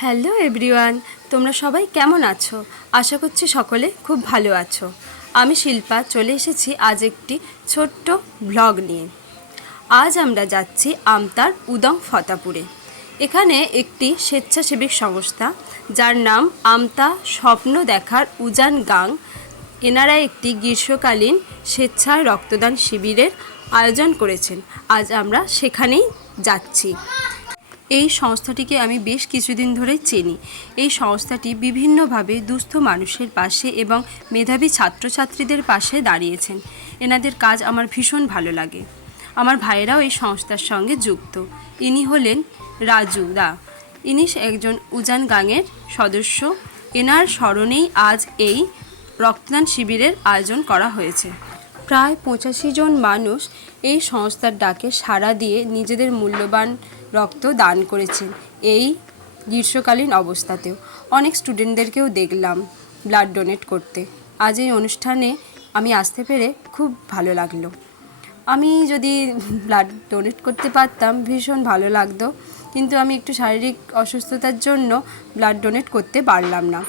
Hello everyone, তোমরা সবাই কেমন আছো? আশা করছি সকলে খুব ভালো আছো। আমি শিল্পা চলে এসেছি আজ একটি ছোট্ট ব্লগ নিয়ে। আজ আমরা যাচ্ছি আমতার উদং ফতাপুরে। এখানে একটি স্বেচ্ছাসেবী সংস্থা যার নাম আমতা স্বপ্ন দেখার উজান গাং, এনারা একটি গ্রীষ্মকালীন স্বেচ্ছায় রক্তদান শিবিরের আয়োজন করেছেন। আজ আমরা সেখানেই যাচ্ছি। এই সংস্থাটিকে আমি বেশ কিছুদিন ধরেই চিনি। এই সংস্থাটি বিভিন্নভাবে দুস্থ মানুষের পাশে এবং মেধাবী ছাত্রছাত্রীদের পাশে দাঁড়িয়েছেন। এনাদের কাজ আমার ভীষণ ভালো লাগে। আমার ভাইয়েরাও এই সংস্থার সঙ্গে যুক্ত। ইনি হলেন রাজু দা। ইনি একজন উজান গাঙের সদস্য। এনার স্মরণেই আজ এই রক্তদান শিবিরের আয়োজন করা হয়েছে। প্রায় 85 জন মানুষ এই সংস্থার ডাকে সাড়া দিয়ে নিজেদের মূল্যবান রক্ত দান করেছেন। এই গ্রীষ্মকালীন অবস্থাতেও অনেক স্টুডেন্টদেরকেও দেখলাম ব্লাড ডোনেট করতে। আজ এই অনুষ্ঠানে আমি আসতে পেরে খুব ভালো লাগলো। আমি যদি ব্লাড ডোনেট করতে পারতাম ভীষণ ভালো লাগতো, কিন্তু আমি একটু শারীরিক অসুস্থতার জন্য ব্লাড ডোনেট করতে পারলাম না।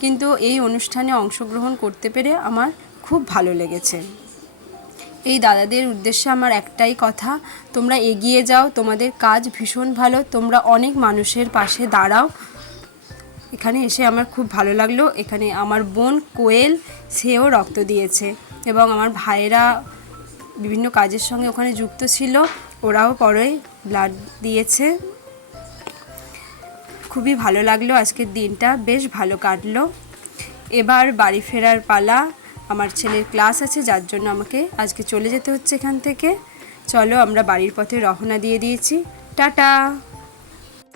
কিন্তু এই অনুষ্ঠানে অংশগ্রহণ করতে পেরে আমার খুব ভালো লেগেছে। এই দাদাদের উদ্দেশ্যে আমার একটাই কথা, তোমরা এগিয়ে যাও, তোমাদের কাজ ভীষণ ভালো, তোমরা অনেক মানুষের পাশে দাঁড়াও। এখানে এসে আমার খুব ভালো লাগলো। এখানে আমার বোন কোয়েল, সেও রক্ত দিয়েছে এবং আমার ভাইয়েরা বিভিন্ন কাজের সঙ্গে ওখানে যুক্ত ছিল, ওরাও পরে ব্লাড দিয়েছে। খুবই ভালো লাগলো, আজকের দিনটা বেশ ভালো কাটলো। এবার বাড়ি ফেরার পালা। আমার ছেলের ক্লাস আছে, যার জন্য আমাকে আজকে চলে যেতে হচ্ছে এখান থেকে। চলো, আমরা বাড়ির পথে রওনা দিয়ে দিয়েছি। টাটা।